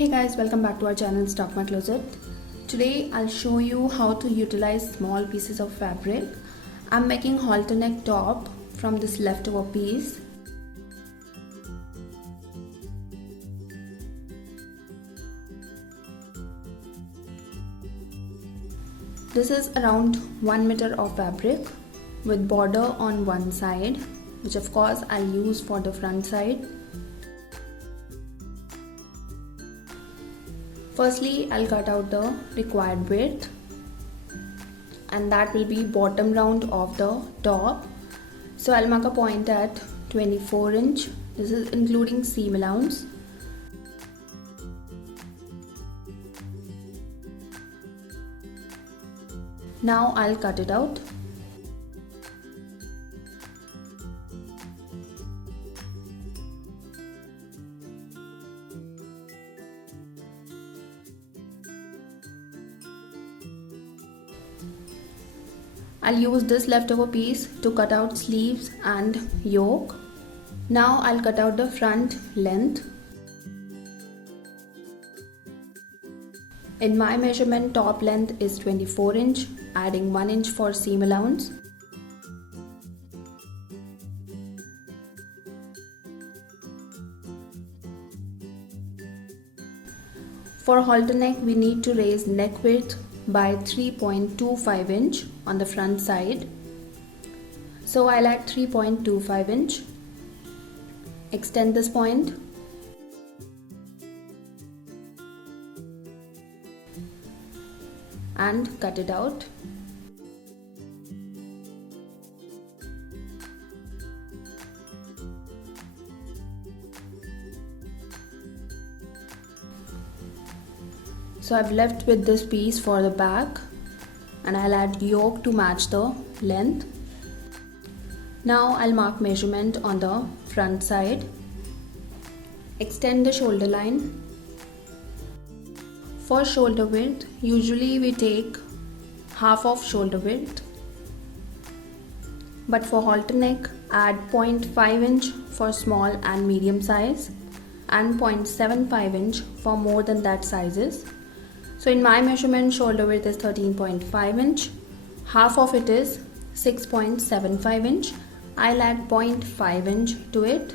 Hey guys, welcome back to our channel Stock My Closet. Today I'll show you how to utilize small pieces of fabric. I'm making halter neck top from this leftover piece. This is around 1 meter of fabric with border on one side, which of course I'll use for the front side. Firstly, I'll cut out the required width, and that will be bottom round of the top. So I'll mark a point at 24 inch. This is including seam allowance. Now I'll cut it out. I'll use this leftover piece to cut out sleeves and yoke. Now I'll cut out the front length. In my measurement, top length is 24 inch, adding 1 inch for seam allowance. For halter neck, we need to raise neck width by 3.25 inch on the front side. So I'll add 3.25 inch. Extend this point. And cut it out. So I've left with this piece for the back, and I'll add yoke to match the length. Now I'll mark measurement on the front side. Extend the shoulder line. For shoulder width, usually we take half of shoulder width, but for halter neck, add 0.5 inch for small and medium size and 0.75 inch for more than that sizes. So in my measurement, shoulder width is 13.5 inch. Half of it is 6.75 inch. I'll add 0.5 inch to it.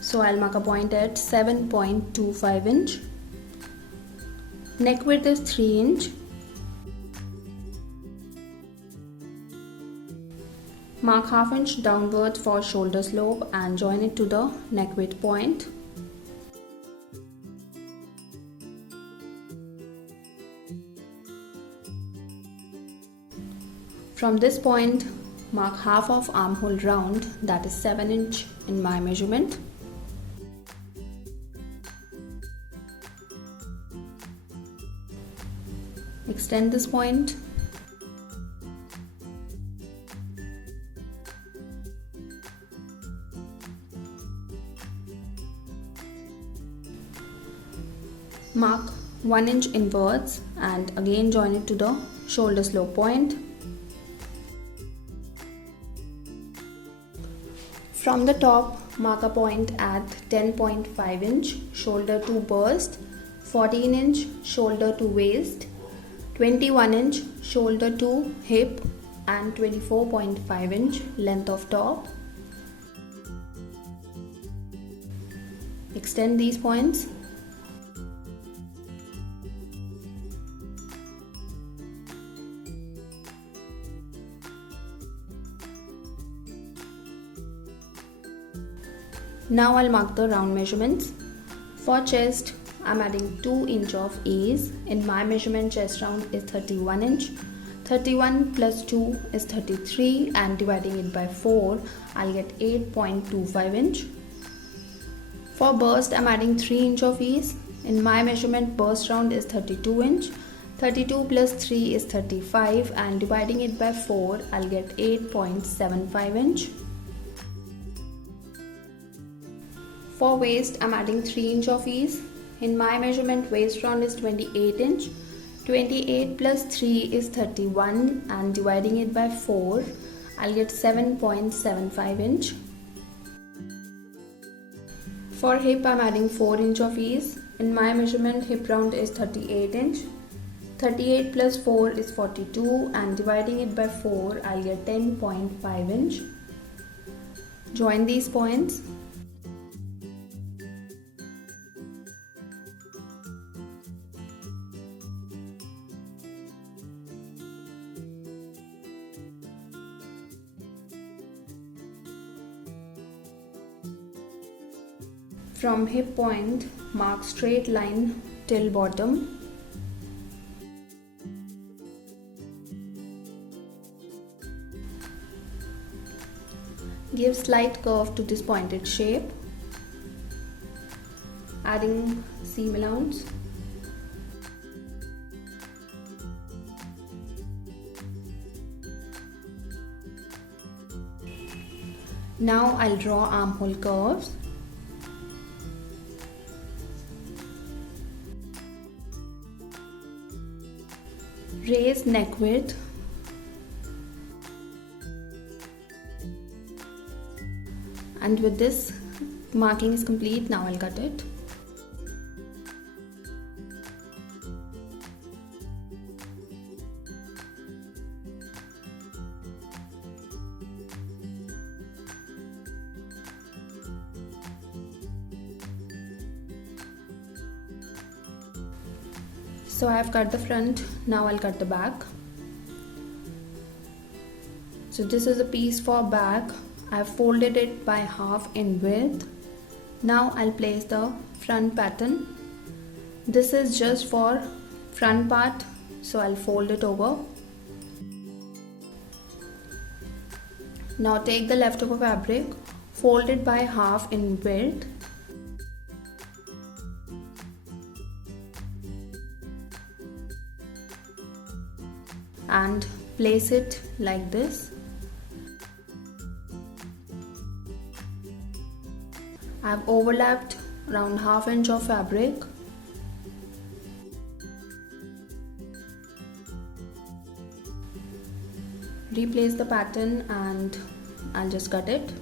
So I'll mark a point at 7.25 inch. Neck width is 3 inch. Mark half inch downwards for shoulder slope and join it to the neck width point. From this point, mark half of armhole round, that is 7 inch in my measurement. Extend this point. Mark 1 inch inwards and again join it to the shoulder slope point. From the top, mark a point at 10.5 inch shoulder to burst, 14 inch shoulder to waist, 21 inch shoulder to hip, and 24.5 inch length of top. Extend these points. Now I'll mark the round measurements. For chest, I'm adding 2 inch of ease. In my measurement, chest round is 31 inch. 31 plus 2 is 33, and dividing it by 4, I'll get 8.25 inch. For burst, I'm adding 3 inch of ease. In my measurement, burst round is 32 inch. 32 plus 3 is 35, and dividing it by 4, I'll get 8.75 inch. For waist, I'm adding 3 inch of ease. In my measurement, waist round is 28 inch. 28 plus 3 is 31, and dividing it by 4, I'll get 7.75 inch. For hip, I'm adding 4 inch of ease. In my measurement, hip round is 38 inch. 38 plus 4 is 42, and dividing it by 4, I'll get 10.5 inch. Join these points. From hip point, mark straight line till bottom. Give slight curve to this pointed shape, adding seam allowance. Now I'll draw armhole curves. Raise neck width. And with this, marking is complete. Now I'll cut it. So I have cut the front, now I'll cut the back. So this is a piece for back. I have folded it by half in width. Now I'll place the front pattern. This is just for front part, so I'll fold it over. Now take the leftover fabric, fold it by half in width. And place it like this. I have overlapped around ½ inch of fabric. Replace the pattern and I'll just cut it.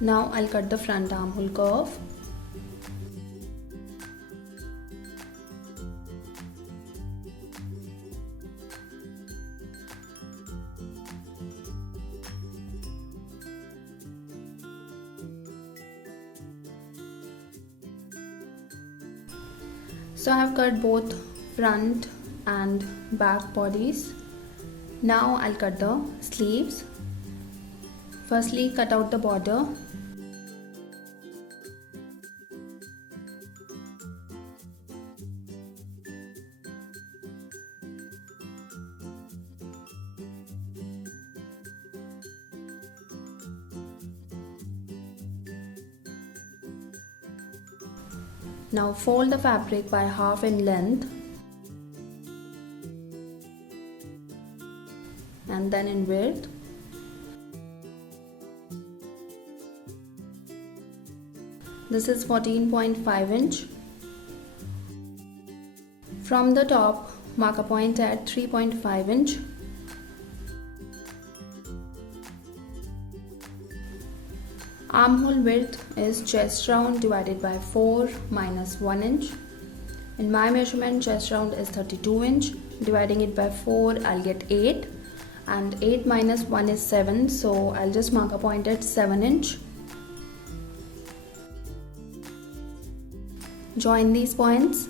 Now I'll cut the front armhole curve. So I have cut both front and back bodies. Now I'll cut the sleeves. Firstly, cut out the border. Now fold the fabric by half in length and then in width. This is 14.5 inch. From the top, mark a point at 3.5 inch. Armhole width is chest round divided by 4 minus 1 inch. In my measurement, chest round is 32 inch. Dividing it by 4, I'll get 8. And 8 minus 1 is 7, so I'll just mark a point at 7 inch. Join these points.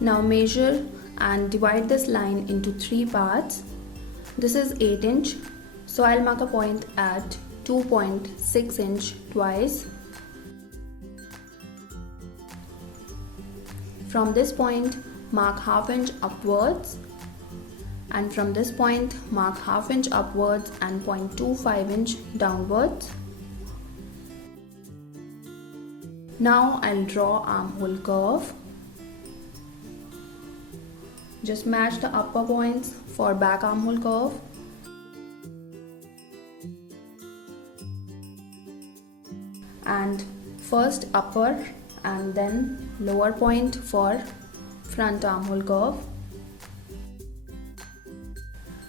Now measure and divide this line into 3 parts. This is 8 inch, so I'll mark a point at 2.6 inch twice. From this point, mark ½ inch upwards And from this point, mark ½ inch upwards and 0.25 inch downwards. Now I'll draw armhole curve. Just match the upper points for back armhole curve. And first upper and then lower point for front armhole curve.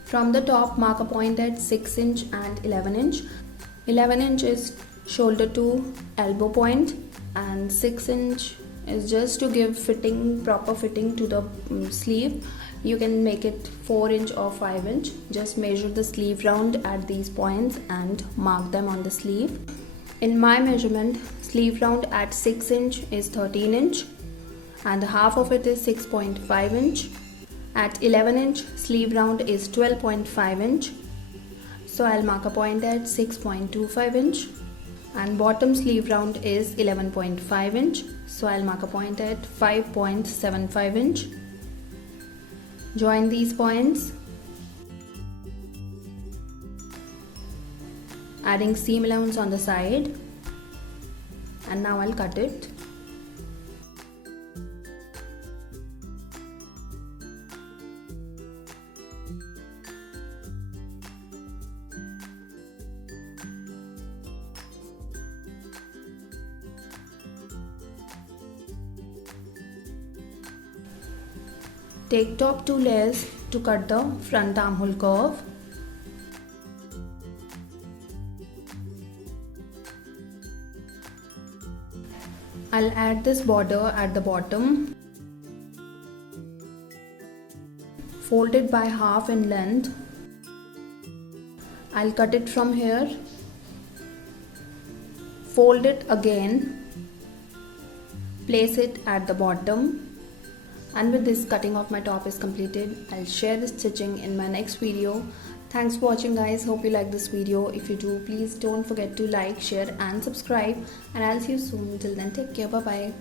From the top, mark a point at 6 inch and 11 inch. 11 inch is shoulder to elbow point and 6 inch is just to give proper fitting to the sleeve. You can make it 4 inch or 5 inch. Just measure the sleeve round at these points and mark them on the sleeve. In my measurement, sleeve round at 6 inch is 13 inch and half of it is 6.5 inch. At 11 inch, sleeve round is 12.5 inch. So I'll mark a point at 6.25 inch. And bottom sleeve round is 11.5 inch. So I'll mark a point at 5.75 inch. Join these points, adding seam allowance on the side, and now I'll cut it. Take top 2 layers to cut the front armhole curve. I'll add this border at the bottom. Fold it by half in length. I'll cut it from here. Fold it again. Place it at the bottom. And with this, cutting of my top is completed. I'll share the stitching in my next video. Thanks for watching, guys. Hope you like this video. If you do, please don't forget to like, share and subscribe. And I'll see you soon. Till then, take care. Bye bye.